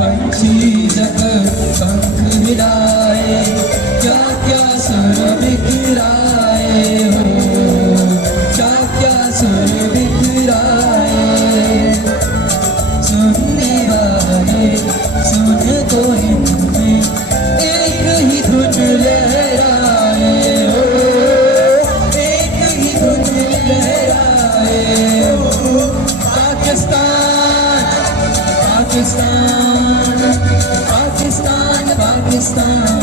पंछी जग पंख हिलाए, क्या क्या सुर बिखराए हो, क्या क्या सुर बिखराए। सुनने वाले सुन तो इनमें एक ही धुन लहराए हो, एक ही धुन लहराए हो। पाकिस्तान पाकिस्तान पाकिस्तान पाकिस्तान,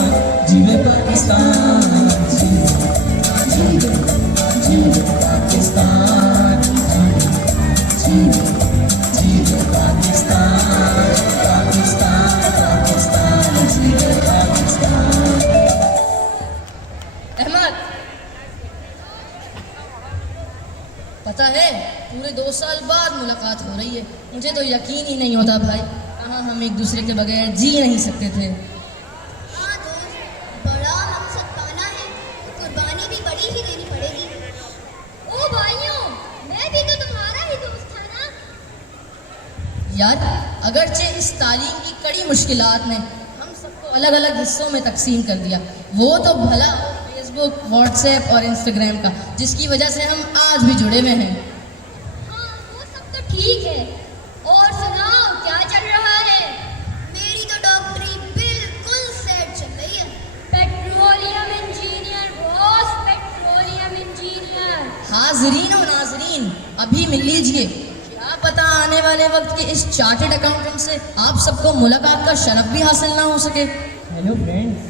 जीवे पाकिस्तान, जीवे जीवे पाकिस्तान, जीवे जीवे पाकिस्तान, पाकिस्तान पाकिस्तान, जीवे पाकिस्तान। अहमद, पता है पूरे 2 साल बाद मुलाकात हो रही है। मुझे तो यकीन ही नहीं होता भाई, कहाँ हम एक दूसरे के बगैर जी नहीं सकते थे। हाँ दोस्त, बड़ा मकसद पाना है तो कुर्बानी भी बड़ी ही देनी पड़ेगी। ओ भाइयों, मैं भी तो तुम्हारा ही दोस्त था ना। यार, अगरचे इस तालीम की कड़ी मुश्किलात ने हम सबको अलग अलग हिस्सों में तकसीम कर दिया, वो तो भला फेसबुक, व्हाट्सएप और इंस्टाग्राम का, जिसकी वजह से हम आज भी जुड़े हुए हैं। हाँ, वो सब तो ठीक है। और सुनाओ, क्या चल रहा है? मेरी तो डॉक्टरी बिल्कुल सेट चल रही है। Petroleum engineer boss, petroleum engineer. हाज़रीन और नाज़रीन, अभी मिल लीजिए। क्या पता आने वाले वक्त के इस चार्टर्ड अकाउंटेंट से आप सबको मुलाकात का शरफ भी हासिल ना हो सके। Hello friends.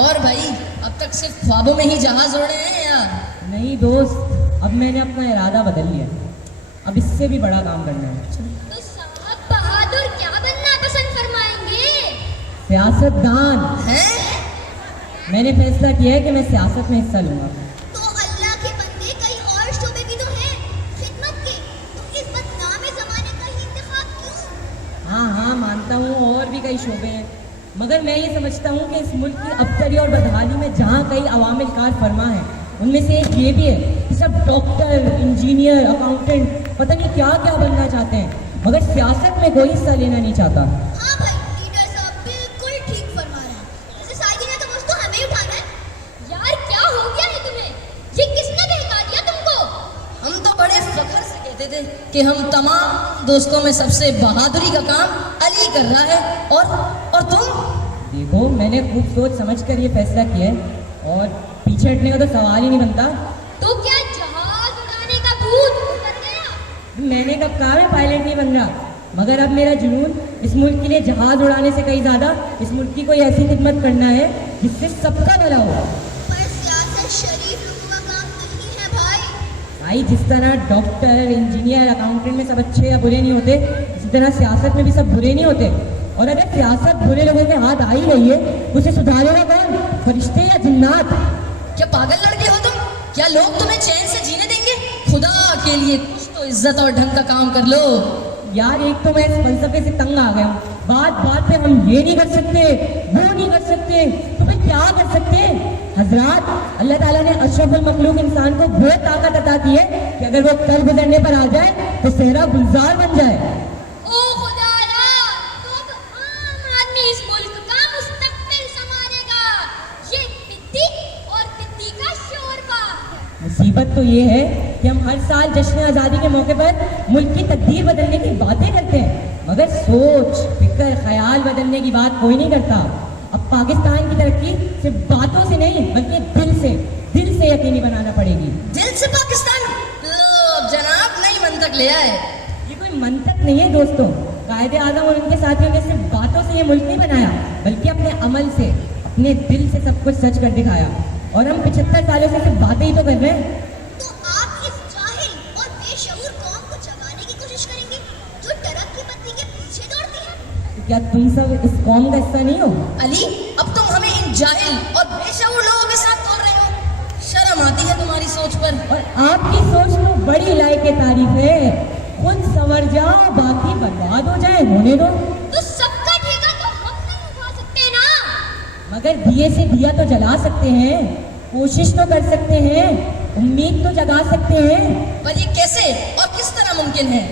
और भाई, अब तक सिर्फ ख्वाबों में ही जहाज उड़े हैं यार। नहीं दोस्त, अब मैंने अपना इरादा बदल लिया, अब इससे भी बड़ा काम करना है। तो साहब बहादुर क्या बनना पसंद फरमाएंगे? सियासतदान। हैं? मैंने फैसला किया है कि मैं सियासत में हिस्सा लूंगा। तो अल्लाह के बंदे, कई और शोबे भी तो हैं खिदमत के, तो इस बदनामे जमाने का ही इंतखाब क्यों? हाँ हाँ मानता हूँ, और भी कई शोबे हैं, मगर मैं ये समझता हूँ कि इस मुल्क की अबतरी और बदहाली में जहाँ कई अवामिल कार फरमा है, उनमें से एक ये भी है कि सब डॉक्टर, इंजीनियर, अकाउंटेंट, पता नहीं क्या क्या बनना चाहते हैं, मगर सियासत में कोई हिस्सा लेना नहीं चाहता। हाँ भाई, लीडर साहब बिल्कुल ठीक फरमा रहे हैं। जैसे साइकिल है तो बस तो हमें ही उठाना है। यार क्या हो गया है तुम्हें? ये किसने बहका दिया तुमको? हम तो बड़े फख्र से कहते थे कि हम तमाम दोस्तों में सबसे बहादुरी का काम अली कर रहा है, और तुम? देखो, मैंने खूब सोच समझ कर ये फैसला किया है, और पीछे हटने का तो सवाल ही नहीं बनता। तो क्या जहाज उड़ाने का भूत उतर गया? मैंने कब कहा मैं पायलट नहीं बन रहा, मगर अब मेरा जुनून इस मुल्क के लिए जहाज उड़ाने से कहीं ज़्यादा इस मुल्क की कोई ऐसी खिदमत करना है जिससे सबका भला हो। पर सियासत शरीफ लोगों का काम नहीं है भाई। भाई, जिस तरह डॉक्टर, इंजीनियर, अकाउंटेंट में सब अच्छे या बुरे नहीं होते, इसी तरह सियासत में भी सब बुरे नहीं होते। और अगर सियासत बुरे लोगों के हाथ आ ही रही है, उसे सुधारेगा कौन? फरिश्ते या जिन्नात? क्या पागल लड़के हो तुम? क्या लोग तुम्हें चैन से जीने देंगे? खुदा के लिए कुछ तो इज्जत और ढंग का काम कर लो। यार, एक तो मैं इस फलसफे से तंग आ गया हूँ, बात बात पे हम ये नहीं कर सकते, वो नहीं कर सकते, तो फिर क्या कर सकते हैं? हजरात, अल्लाह ताला ने अशरफुल मखलूक इंसान को वो ताकत अता की है कि अगर वो कल गुजरने पर आ जाए तो सेहरा गुलजार बन जाए। ओ खुदाया, तो अब आम आदमी इस मुल्क का मुस्तकबिल संभालेगा। ये तित्ती और तित्ती का शोरबा। मुसीबत तो ये है कि हम हर साल जश्न आज़ादी के मौके पर मुल्क की तकदीर बदलने की बातें करते हैं, मगर सोच, फिक्र, ख्याल बदलने की बात कोई नहीं करता। अब पाकिस्तान की तरक्की सिर्फ बातों से नहीं, बल्कि दिल से यकीनी बनाना पड़ेगी। दिल से पाकिस्तान? लो जनाब, नई मंतक ले आए। ये कोई मंतक नहीं है दोस्तों, कायदे आज़म और उनके साथियों ने सिर्फ बातों से ये मुल्क नहीं बनाया, बल्कि अपने अमल से, अपने दिल से सब कुछ सच कर दिखाया। और हम 75 सालों से सिर्फ बातें ही तो कर रहे हैं। तो आप इस जाहिल और बेशऊर कौम को जगाने की कोशिश करेंगे जो ट्रक की बत्ती के पीछे दौड़ती है? तो क्या तुम सब इस कौम का हिस्सा नहीं हो? अली, अब तुम हमें इन जाहिल और बेशऊर लोगों के साथ तोड़ रहे हो। शर्म आती है तुम्हारी सोच पर। और आपकी सोच तो बड़ी लायक तारीफ है। खुद संवर जाओ, बाकी बर्बाद हो जाए, होने दो। तो सबका ठेका तो हम नहीं उठा सकते ना। मगर दिए से दिया तो जला सकते हैं, कोशिश तो कर सकते हैं, उम्मीद तो जगा सकते हैं। पर ये कैसे और किस तरह मुमकिन है?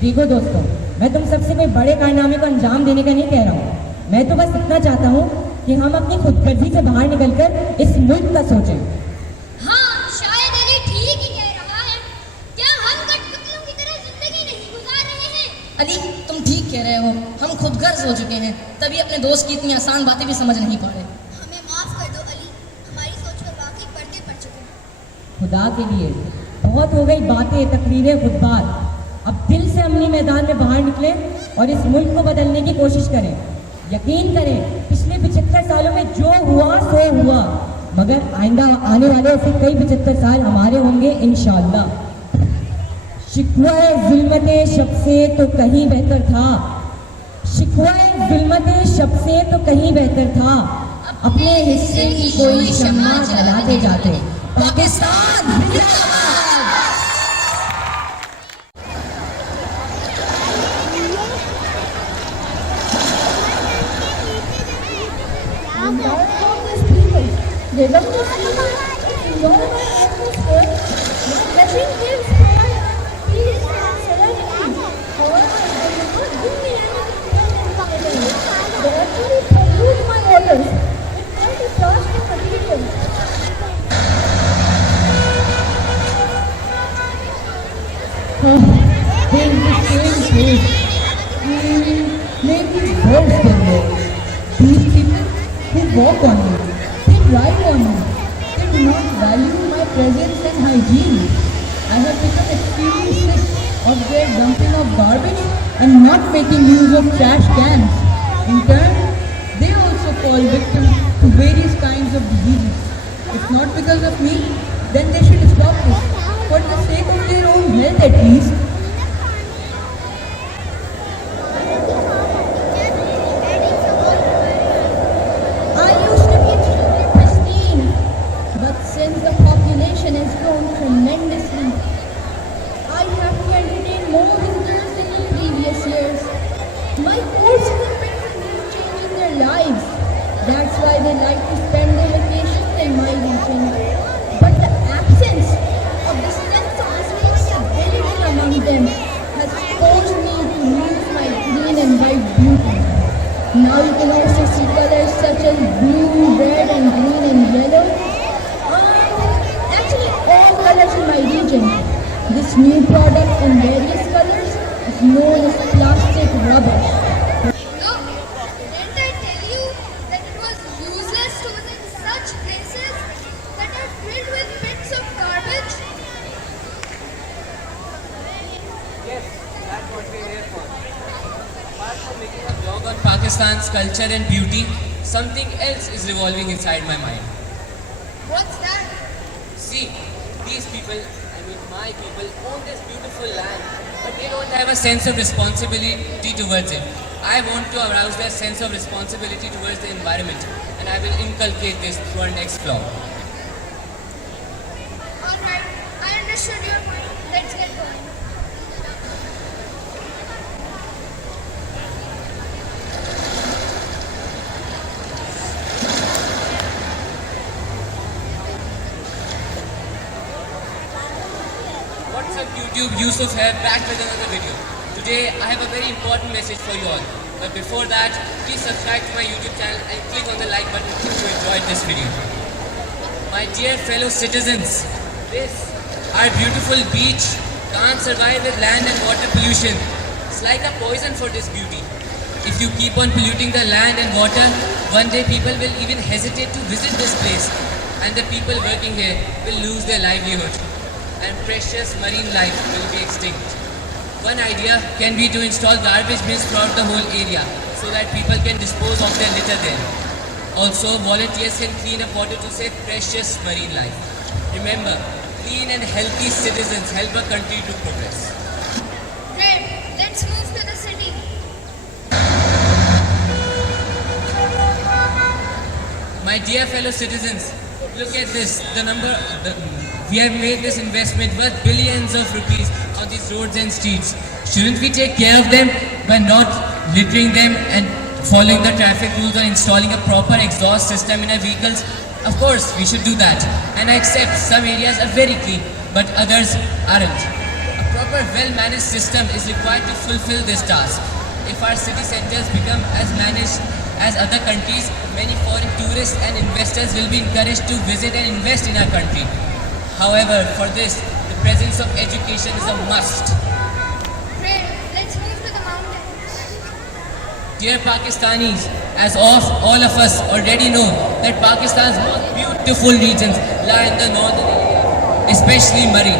देखो दोस्तों, मैं तुम सबसे कोई बड़े कारनामे को अंजाम देने का नहीं कह रहा हूँ। मैं तो बस इतना चाहता हूँ कि हम अपनी खुदगर्जी से बाहर निकलकर इस मुल्क का सोचें। हाँ, शायद अली ठीक ही कह रहा है। क्या हम कठपुतलियों की तरह जिंदगी नहीं गुजार रहे हैं? अली तुम ठीक कह रहे हो, हम खुदगर्ज हो चुके हैं, तभी अपने दोस्त की इतनी आसान बातें भी समझ नहीं पा रहे। हमें माफ कर दो अली, हमारी सोच पर वाकई पर्दे पड़ चुके हैं। खुदा के लिए बहुत हो गई बातें, तकरीरें, खुतबात। अब दिल से अमनी मैदान में बाहर निकलें और इस मुल्क को बदलने की कोशिश करें। यकीन करें, पिछले 75 सालों में जो हुआ सो हुआ, मगर आइंदा आने वाले ऐसे कई 75 साल हमारे होंगे इंशाअल्लाह। शिकवा जुल्मते शब से तो कहीं बेहतर था, शिकवा जुल्मते शब से तो कहीं बेहतर था, अपने हिस्से की कोई शम्मा जलाते जाते। पाकिस्तान जिंदाबाद। They love to see enjoy my atmosphere. My dressing gives peace and serenity. However, they do not give me any. They actually pollute my waters with dirty plastic material. Maybe birds can walk. These people who walk on me, they drive on me. They do not value my presence and hygiene. I have become extremely sick of their dumping of garbage and not making use of trash cans. In turn, they also fall victim to various kinds of diseases. If not because of me, then they should stop this. For the sake of their own health at least. I used to be extremely pristine, but since the population has grown tremendously, I have to entertain more visitors than in previous years. My poor citizens need change in their lives. That's why they like to spend their vacations in my region. But the absence of the sense of responsibility among them has forced me to lose my green and white beauty. Now you can also see colors such as blue, red and green and yellow. Actually all colors in my region. This new product in various colors is known as plastic rubbish. Look, didn't I tell you that it was useless to visit such places that are filled with bits of garbage? Yes, that's what we're here for. Apart from making a blog on Pakistan's culture and beauty, something else is revolving inside my mind. What's that? See, these people, I mean my people, own this beautiful land, but they don't have a sense of responsibility towards it. I want to arouse their sense of responsibility towards the environment, and I will inculcate this through our next vlog. Alright, I understood your point. Let's get going. What's up YouTube, Yusuf here, back with another video. Today I have a very important message for you all. But before that, please subscribe to my YouTube channel and click on the like button if you enjoyed this video. My dear fellow citizens, this, our beautiful beach, can't survive with land and water pollution. It's like a poison for this beauty. If you keep on polluting the land and water, one day people will even hesitate to visit this place. And the people working here will lose their livelihood. And precious marine life will be extinct. One idea can be to install garbage bins throughout the whole area so that people can dispose of their litter there. Also, volunteers can clean up water to save precious marine life. Remember, clean and healthy citizens help a country to progress. Great, let's move to the city. My dear fellow citizens, look at this. We have made this investment worth billions of rupees on these roads and streets. Shouldn't we take care of them by not littering them and following the traffic rules or installing a proper exhaust system in our vehicles? Of course, we should do that. And I accept some areas are very clean, but others aren't. A proper However, well-managed system is required to fulfill this task. If our city centers become as managed as other countries, many foreign tourists and investors will be encouraged to visit and invest in our country. However, for this, the presence of education is a must. Great, let's move to the mountains. Dear Pakistanis, as all of us already know that Pakistan's most beautiful regions lie in the northern area, especially Murray.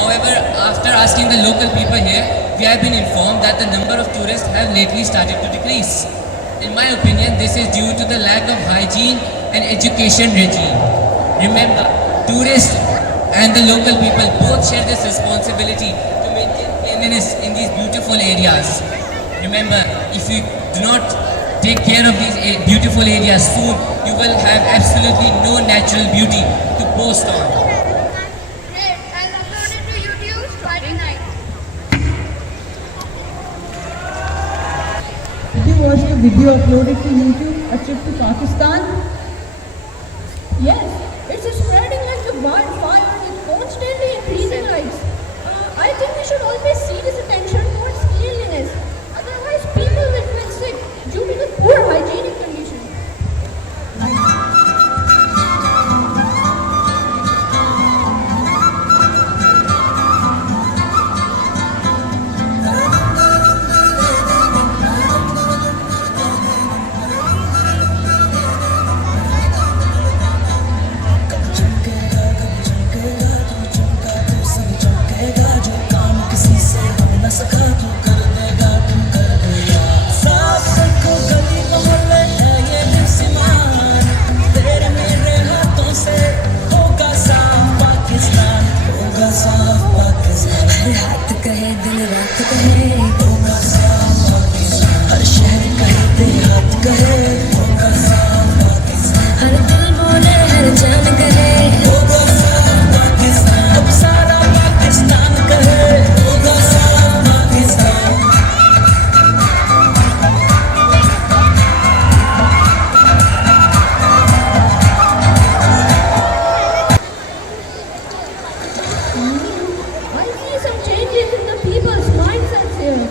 However, after asking the local people here, we have been informed that the number of tourists have lately started to decrease. In my opinion, this is due to the lack of hygiene and education regime. Remember, tourists and the local people both share this responsibility to maintain cleanliness in these beautiful areas. Remember, if you do not take care of these beautiful areas soon, you will have absolutely no natural beauty to boast on. Great, I'll upload it to YouTube Friday night. Did you watch the video uploaded to YouTube, A Trip to Pakistan? Yes, it's spreading like a wildfire with constantly increasing likes. I think we should always see this attention towards cleanliness. Otherwise, people will feel sick due to the poor hygienic conditions. I see some changes in the people's mindsets here.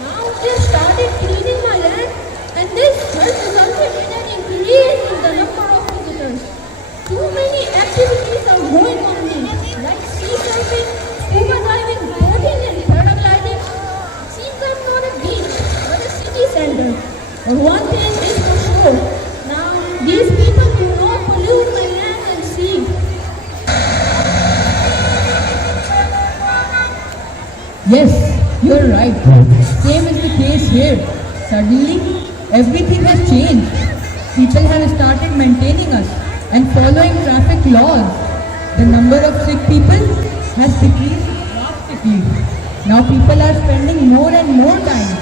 Now they've started cleaning my land, and this has resulted in an increase in the number of visitors. Too many activities are going on here, like sea surfing, scuba diving, boating, and paragliding. Seems I'm not a beach, but a city center. But one thing is for sure. Now these people do not pollute my land and sea. Yes, you're right. Same is the case here. Suddenly, everything has changed. People have started maintaining us and following traffic laws. The number of sick people has decreased drastically. Now people are spending more and more time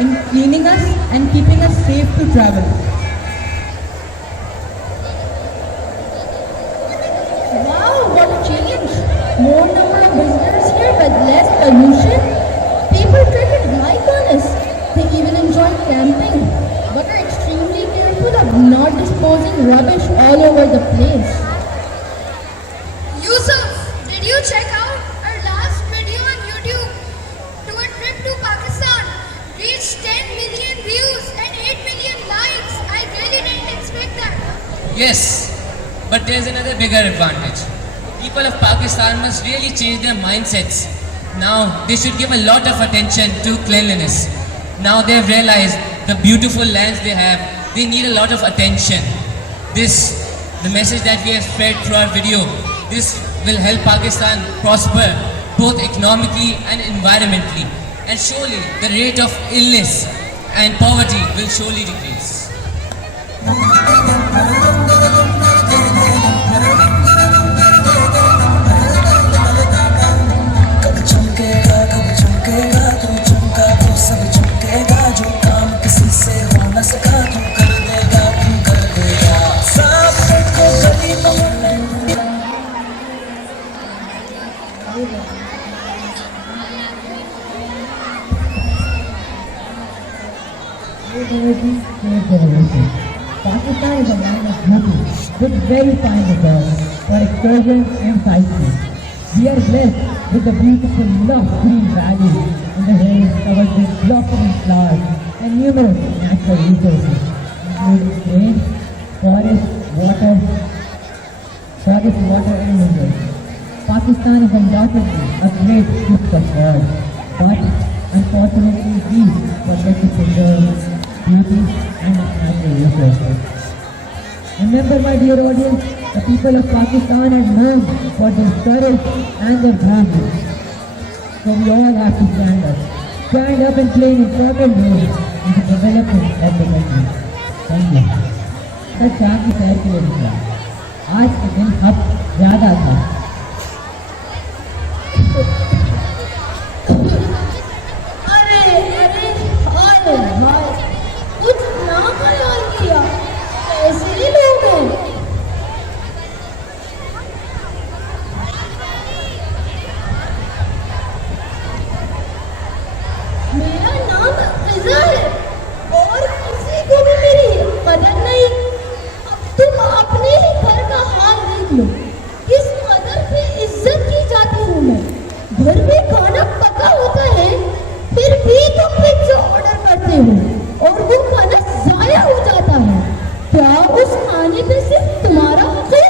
in cleaning us and keeping us safe to travel. Wow, what a change! More number of visitors here, but less pollution. People treat it like us. They even enjoy camping, but are extremely careful of not disposing rubbish all over the place. Yusuf, did you check out our last video on YouTube? To a trip to Pakistan reached 10 million views and 8 million likes. I really didn't expect that. Yes, but there's another bigger advantage. People of Pakistan must really change their mindsets. Now they should give a lot of attention to cleanliness. Now they've realized the beautiful lands they have, they need a lot of attention. The message that we have spread through our video, this will help Pakistan prosper both economically and environmentally. And surely the rate of illness and poverty will surely decrease. Pakistan is a land of beauty, with very fine resorts for excursions and sightseeing. We are blessed with the beautiful lush green valleys and the hills covered with blossoming flowers and numerous natural resources, including rain, forest, water, and minerals. Pakistan is undoubtedly a great gift of God, but unfortunately we forget to preserve beauty and its natural resources. Remember, my dear audience, the people of Pakistan are known for their courage and their bravery. So we all have to stand up and play an important role in the development of the country. Thank you. Sir चाह की सैर के लिए निकला। आज के दिन hub ज़्यादा था। अरे हाय कुछ ना ख्याल किया, कैसे लोग हैं? मेरा नाम फिजा है और किसी को भी मेरी कदर नहीं। अब तुम अपने ही घर का हाल देख लो, किस कदर पे इज्जत की जाती हूँ मैं। घर में खाना पका होता है, फिर भी तुम पिज्जा ऑर्डर करते हो और वो खाना जाया हो जाता है। क्या उस खाने पे सिर्फ तुम्हारा हक है?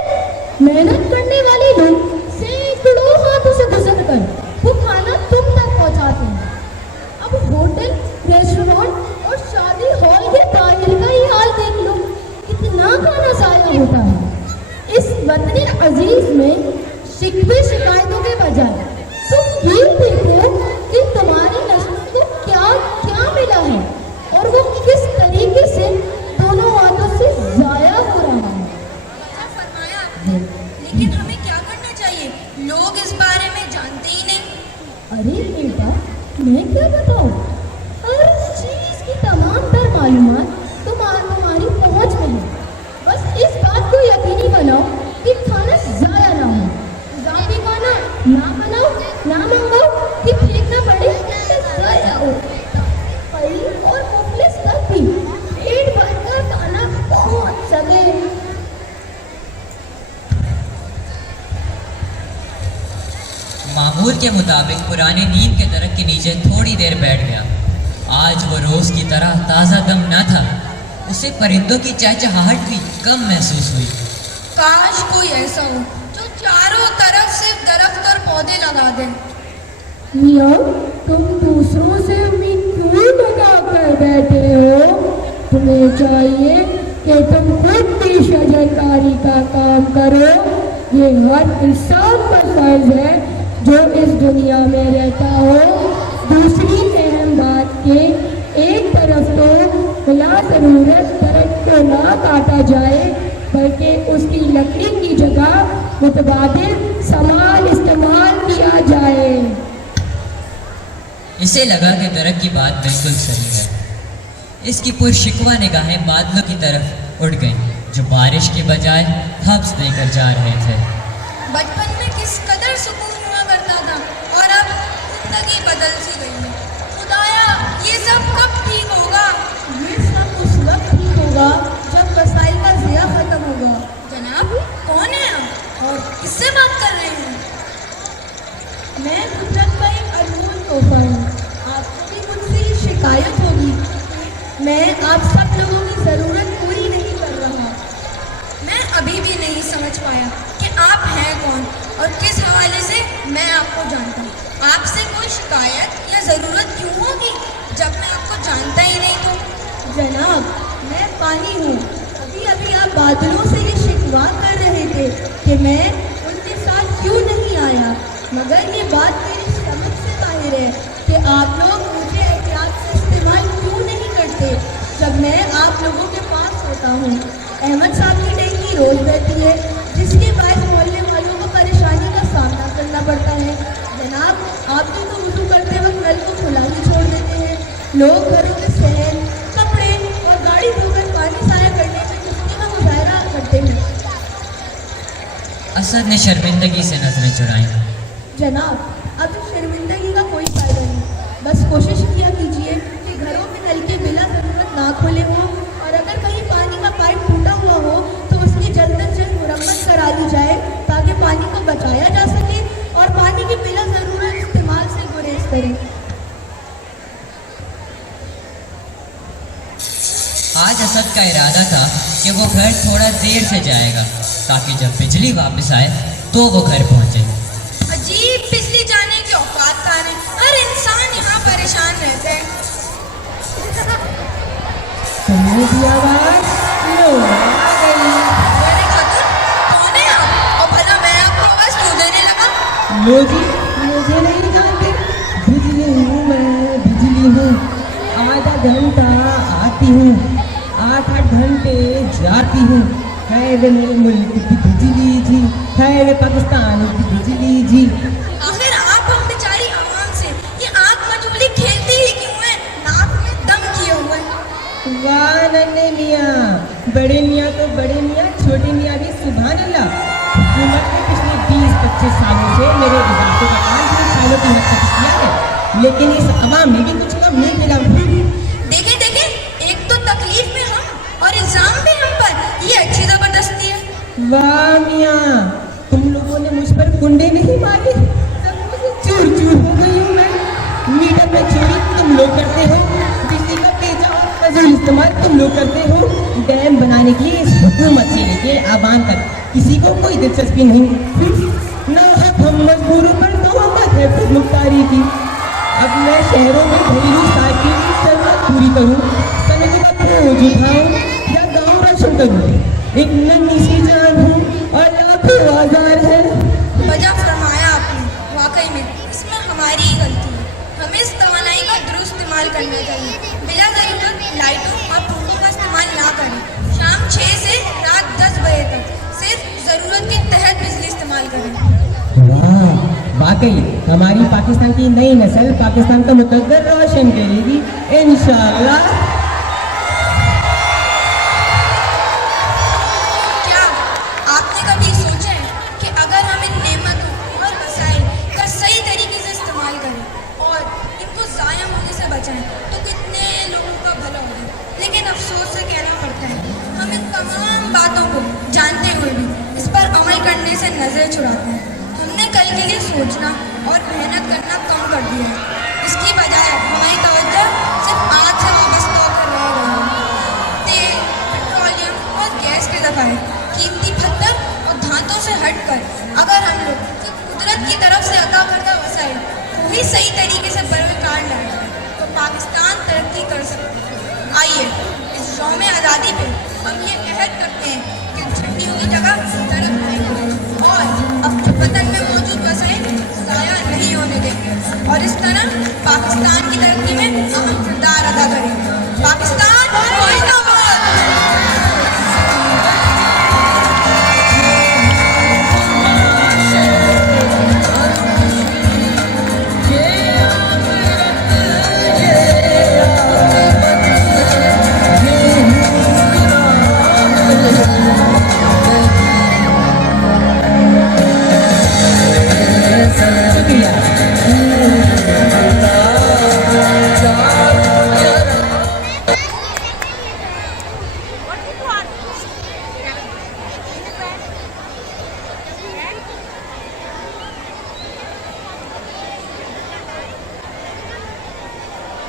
मेहनत करने वाले लोग सैकड़ों हाथों से गुजर कर वो खाना तुम तक पहुंचाते हैं। अब होटल, रेस्टोरेंट और शादी हॉल के ताहिर का ही हाल देख लो, कितना खाना जाया होता है। इस वतन अजीज में शिकवे शिकायतों के बजाय तुम ये देखो कि तुम्हारी नस्ल को क्या क्या मिला है और वो किस तरीके से दोनों हाथों से जाया हो रहा है। अच्छा फरमाया आपने, लेकिन हमें क्या करना चाहिए? लोग इस बारे में जानते ही नहीं। अरे बेटा, मैं क्या बताऊं? हर चीज की तमाम तर मालूमात तुम्हारी पहुंच में है। बस इस बात को यकीनी बनाओ कि खाना जाया ना हो। इजाफी खाना ना बनाओ, ना मंगाओ कि फेंकना पड़े तो जाया हो। गरीब और मुफलिस तक भी पेट भरकर खाना पहुंच सके। मामूल के मुताबिक पुराने नीम के दरख्त के नीचे थोड़ी देर बैठ गया। आज वो रोज की तरह ताज़ा दम न था। उसे परिंदों की चहचहाहट भी कम महसूस हुई। काश कोई ऐसा हो जो चारों तरफ सिर्फ दरख्त और पौधे लगा दे। मियाँ, तुम दूसरों से उम्मीद क्यों लगा कर बैठे हो? तुम्हें चाहिए कि तुम खुद भी शजरकारी का काम करो। ये हर इंसान पर फर्ज है जो इस दुनिया में रहता हो। दूसरी अहम बात के एक तरफ तो बिला ज़रूरत दरख्त को ना काटा जाए, बल्कि उसकी लकड़ी की जगह मुतबादिल सामान इस्तेमाल किया जाए। इसे लगा कि दरख्त की बात बिल्कुल सही है। इसकी पुरशिकवा निगाहें बादलों की तरफ उड़ गईं, जो बारिश के बजाय हब्स देकर जा रहे थे। बचपन में किस कदर सुकून हुआ करता था और अब जिंदगी बदल सी गई है। खुदाया, ये सब कब ठीक होगा? ये सब उस वक्त ठीक होगा जब वसाइल का ज़िया खत्म होगा। जनाब, कौन है आप और किससे बात कर रहे हैं? मैं कुदरत का एक अनमोल तोहफा हूँ। आपको भी मुझसे ये शिकायत होगी, मैं आप सब लोगों की ज़रूरत पूरी नहीं कर रहा। मैं अभी भी नहीं समझ पाया कि आप हैं कौन और किस हवाले से मैं आपको जानता हूँ। आपसे कोई शिकायत या ज़रूरत क्यों होगी जब मैं आपको जानता ही नहीं तो? जनाब, मैं पानी हूँ। अभी अभी आप बादलों से ये शिकवा कर रहे थे कि मैं उनके साथ क्यों नहीं आया, मगर ये बात मेरी समझ से बाहर है कि आप लोग मुझे एहतियात से इस्तेमाल क्यों नहीं करते जब मैं आप लोगों के पास होता हूँ। अहमद साहब की टैंकी रोज बहती है, जिसके बायस मोहल्ले वालों को परेशानी का सामना करना पड़ता है। जनाब, आप भी तो वुज़ू करते वक्त नल को खुला ही छोड़ देते हैं। लोग घरों में सहन, कपड़े और गाड़ी धोकर पानी ज़ाया करने में किसी का मुजाहरा करते हैं। असद ने शर्मिंदगी से नजरें चुराई। जनाब, अब शर्मिंदगी का कोई फायदा नहीं। बस कोशिश किया कीजिए कि घरों में नल के बिला ज़रूरत ना खोले हों, और अगर कहीं पानी का पाइप टूटा हुआ हो तो उसकी जल्द से जल्द मुरम्मत करा ली जाए ताकि पानी को बचाया जा सके और कि बिना ज़रूरत इस्तेमाल से गुरेज करें। आज असद का इरादा था कि वो घर थोड़ा देर से जाएगा ताकि जब बिजली वापस आए तो वो घर पहुंचे। अजीब बिजली जाने की औकात कहाँ है। हर इंसान यहाँ परेशान रहता है। सुनिए भी आवाज, लो आ गई। अरे खातून, कौन है आप? और भला मैं आपको आवाज क्यों देने लगा? लो जी, मुझे नहीं जानते, बिजली हूँ मैं, बिजली हूँ। आधा घंटा आती हूँ, 8-8 घंटे जाती हूँ। है वे मेरे मुल्क की बिजली जी, है वे पाकिस्तान की बिजली जी। आखिर आप हम बेचारी आवाम से ये आग मचोली खेलती ही क्यों है? नाक में दम किए हुए। वाह नन्हे मियाँ, बड़े मियाँ तो बड़े मियाँ, छोटे मियाँ भी सुभान अल्लाह। हुकूमत ने पिछले 20-25 सालों से मेरे इजाफे का काम 3 सालों की हद तक किया है, लेकिन इस अवाम में भी कुछ कम नहीं मिला। देखें देखें, एक तो तकलीफ में हम और इल्जाम भी हम पर, ये अच्छी जबरदस्ती है। वाह मियाँ, तुम लोगों ने मुझ पर कुंडे नहीं मारे, सब मुझे चूर चूर हो गई हूँ मैं। मीटर में चोरी तुम लोग करते हो, बिजली का बेजा और फजूल इस्तेमाल तुम लोग करते हो। डैम बनाने की इस हुकूमत से लेके आवाम तक किसी को कोई दिलचस्पी नहीं। ना हम मजबूरों पर तोहमत है खुद मुख्तारी की। अब मैं शहरों में घरेलू साइकिल की जरूरत पूरी करूँ, समय का बोझ उठाऊँ या गाँव रोशन करूँ। एक नन्ही सी जान हूँ और लाखों आजार है। वजह फरमाया आपने, वाकई में इसमें हमारी ही गलती है। हमें इस तवानाई का दुरुस्त इस्तेमाल करना चाहिए। बिला ज़रूरत लाइटों और पंखों का इस्तेमाल ना करें। शाम 6 से रात 10 बजे तक सिर्फ ज़रूरत के तहत बिजली इस्तेमाल करें। वाह, वाकई हमारी पाकिस्तान की नई नस्ल पाकिस्तान का मुकद्दर रोशन करेगी इंशाअल्लाह। क्या आपने कभी सोचा है कि अगर हम इन नेमतों और वसाइल का सही तरीके से इस्तेमाल करें और इनको ज़ाया होने से बचाएं तो कितने लोगों का भला होगा? लेकिन अफसोस से कहना पड़ता है, हम इन तमाम बातों को जानते हुए भी इस पर अमल करने से नज़र चुराते हैं। हमने कल के लिए सोचना और मेहनत करना कम कर दिया है। इसकी बजाय हमारी तवज्जो सिर्फ आज से वाबस्ता होकर रह गई है। तेल, पेट्रोलियम और गैस के ज़खायर, कीमती पत्थर और धातों से हटकर अगर हम लोग सिर्फ कुदरत की तरफ से अता करदा वसाइल को ही सही तरीके से बरकरार लाएं तो पाकिस्तान तरक्की कर सकता है। आइए इस यौम आज़ादी पे हम ये अहद करते हैं कि झंडियों की जगह सड़क बनाएंगे और अपने वतन में मौजूद वसाइल ज़ाया नहीं होने देंगे और इस तरह पाकिस्तान की तरक्की में अहम किरदार अदा करेंगे। पाकिस्तान जिंदाबाद।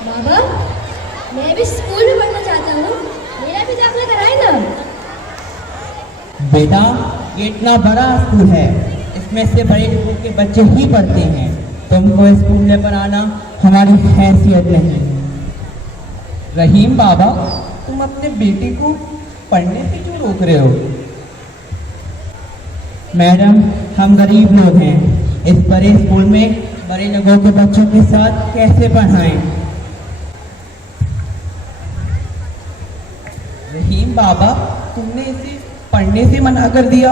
बाबा, मैं भी स्कूल में पढ़ना चाहता हूँ, मेरा भी दाखिला कराए ना। बेटा, ये इतना बड़ा स्कूल है, इसमें से बड़े स्कूल के बच्चे ही पढ़ते हैं। तुमको स्कूल में पढ़ाना हमारी हैसियत नहीं। रहीम बाबा, तुम अपने बेटे को पढ़ने से क्यों रोक रहे हो? मैडम, हम गरीब लोग हैं, इस बड़े स्कूल में बड़े लोगों के बच्चों के साथ कैसे पढ़ाएं? रहीम बाबा, तुमने इसे पढ़ने से मना कर दिया,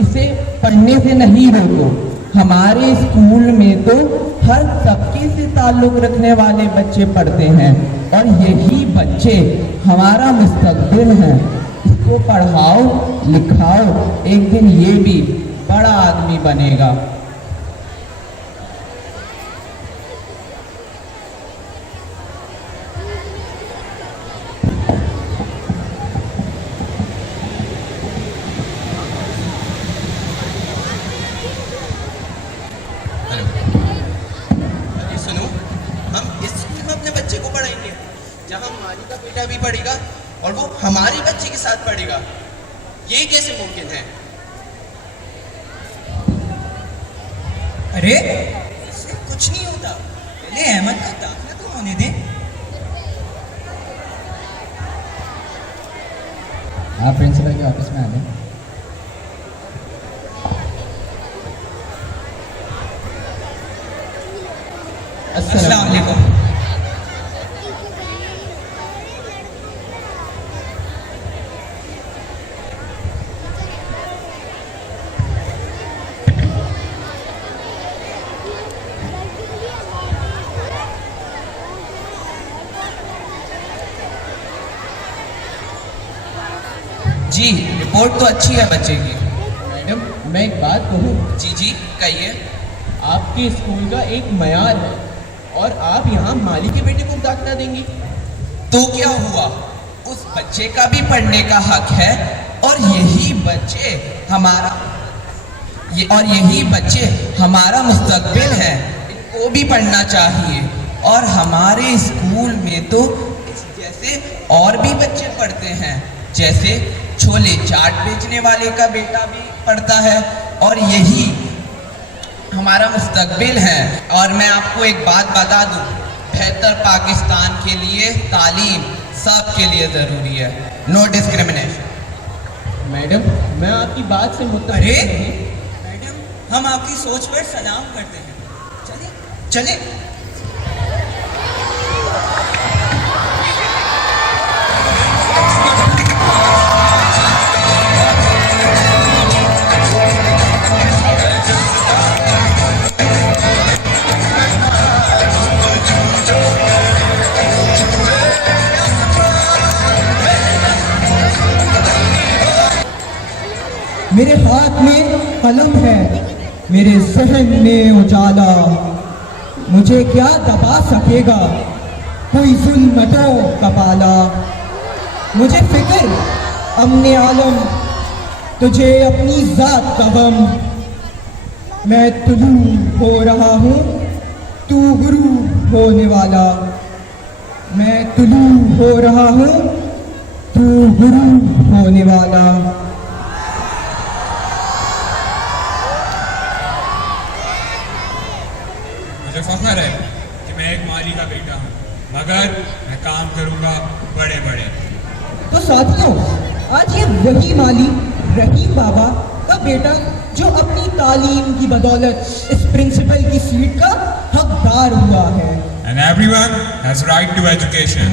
इसे पढ़ने से नहीं रोको। हमारे स्कूल में तो हर तबके से ताल्लुक़ रखने वाले बच्चे पढ़ते हैं और यही बच्चे हमारा मुस्तकबिल हैं। इसको पढ़ाओ लिखाओ, एक दिन ये भी बड़ा आदमी बनेगा। हेलो। में भी पढ़ेगा और वो हमारे बच्चे के साथ पढ़ेगा। ये कैसे मुमकिन है? अरे इससे कुछ नहीं होता, पहले अहमद का दाखिला तो होने दें। आप प्रिंसिपल के ऑफिस में आ गए। अस्सलाम वालेकुम। जी, रिपोर्ट तो अच्छी है बच्चे की। मैडम, मैं एक बात कहूँ? जी जी कहिए। आपके स्कूल का एक मयार है और आप यहाँ माली के बेटे को दाखिला देंगी तो क्या हुआ? उस बच्चे का भी पढ़ने का हक है और यही बच्चे हमारा मुस्तकबिल है। इनको भी पढ़ना चाहिए। और हमारे स्कूल में तो जैसे और भी बच्चे पढ़ते हैं, जैसे छोले चाट बेचने वाले का बेटा भी पढ़ता है और यही हमारा मुस्तकबिल है। और मैं आपको एक बात बता दूं, बेहतर पाकिस्तान के लिए तालीम सबके लिए ज़रूरी है। No discrimination. मैडम, मैं आपकी बात से मुत्तफिक अरे नहीं। मैडम, हम आपकी सोच पर सलाम करते हैं। चले चले। मेरे हाथ में कलम है, मेरे जहन में उजाला, मुझे क्या दबा सकेगा कोई जुल्मतों का पाला। मुझे फिक्र अमने आलम, तुझे अपनी जात का गम। मैं तुलू हो रहा हूँ, तू गुरूब होने वाला। मैं तुलू हो रहा हूँ, तू गुरूब होने वाला। मुझे फख्र है कि मैं एक माली का बेटा हूँ, मगर मैं काम करूँगा बड़े बड़े। तो साथियों, आज ये वही माली रहीम बाबा का बेटा जो अपनी तालीम की बदौलत इस प्रिंसिपल की सीट का हकदार हुआ है। And everyone has right to education.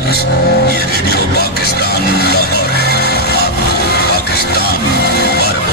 7 ये रेडियो पाकिस्तान लाहौर है। आपको पाकिस्तान मुबारक।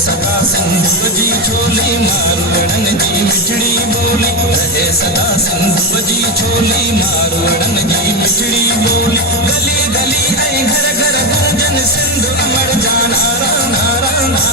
सदा सिंधु जी छोली मारवड़न जी मिठड़ी बोली रहे सदा सिंधु जी छोली मारवड़न जी मिठड़ी बोली गली गली ऐ घर घर गूंजन सिंधु अमर जान नारा नारा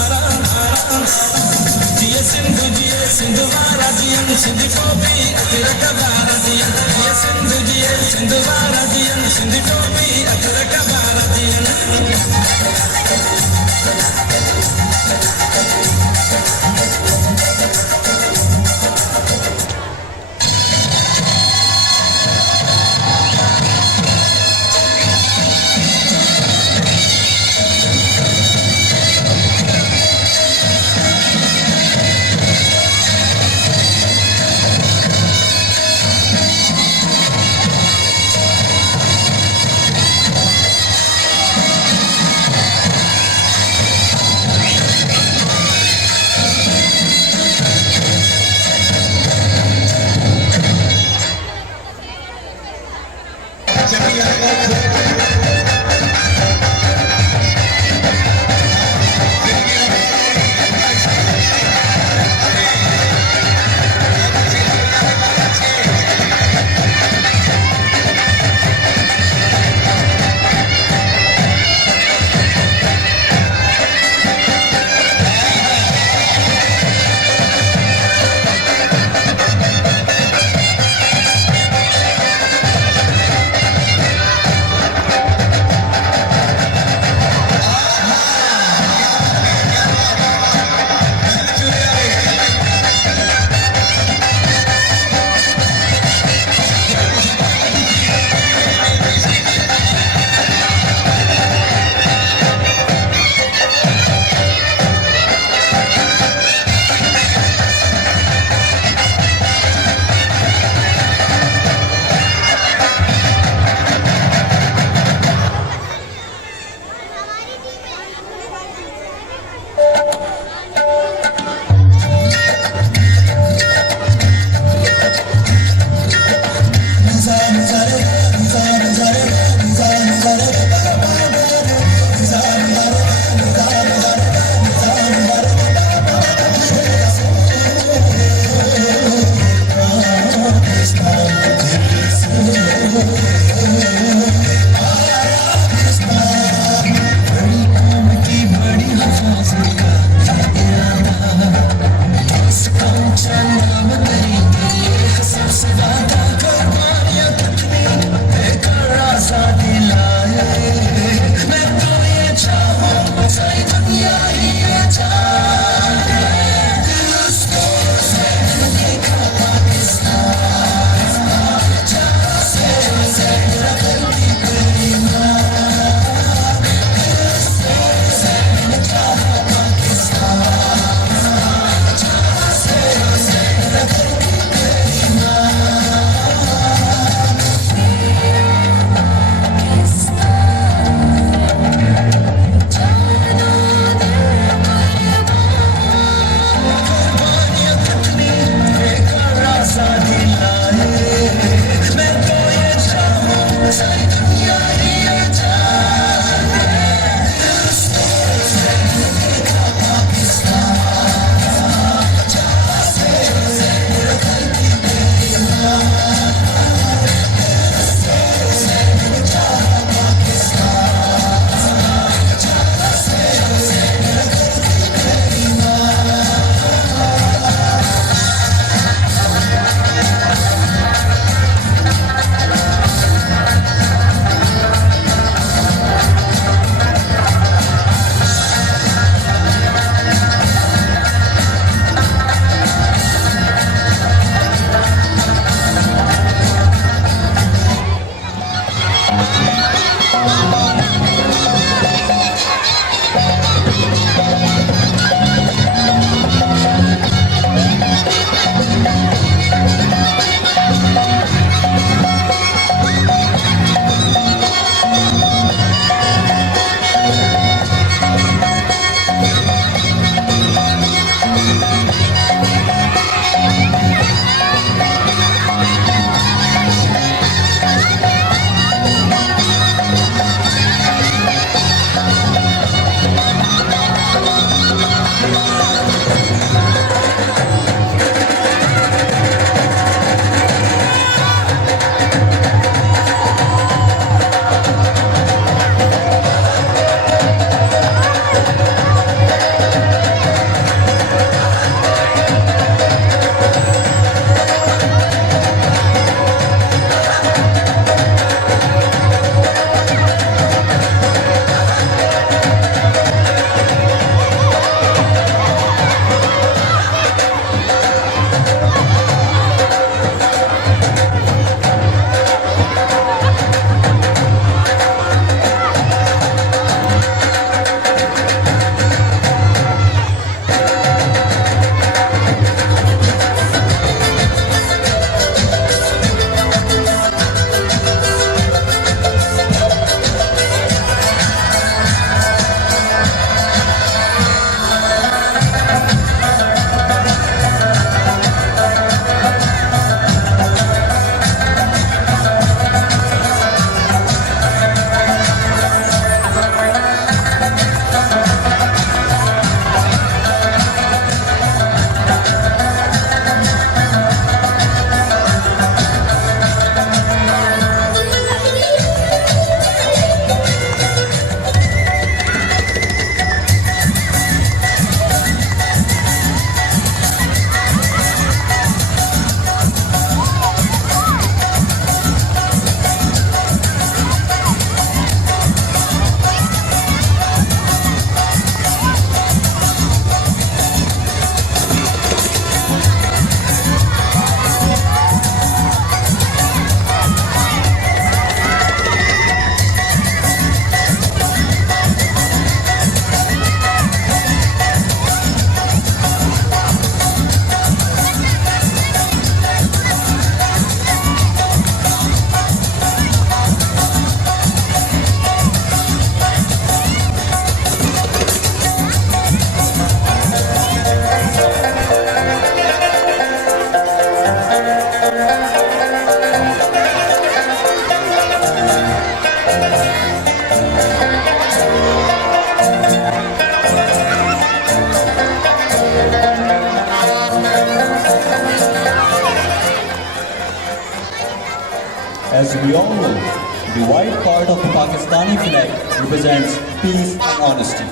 The white part of the Pakistani flag represents peace and honesty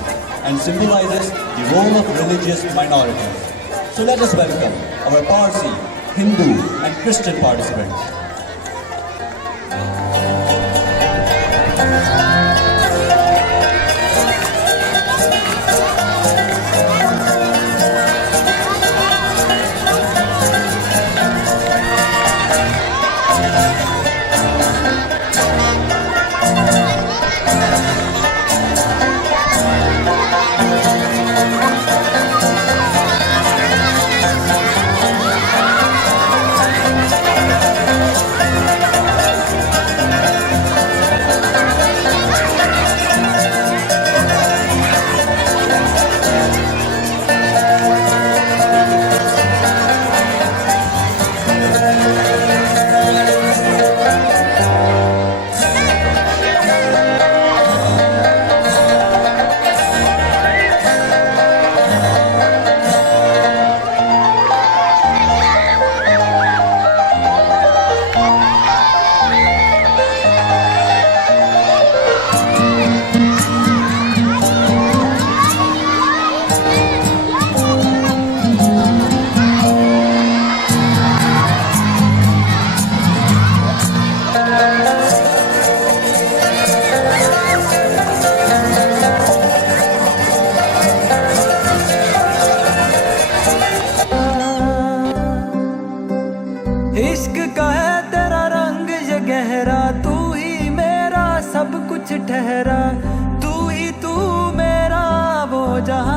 and symbolizes the role of religious minorities. So let us welcome our Parsi, Hindu and Christian participants. इश्क का है तेरा रंग ये गहरा, तू ही मेरा सब कुछ ठहरा, तू ही तू मेरा वो जहां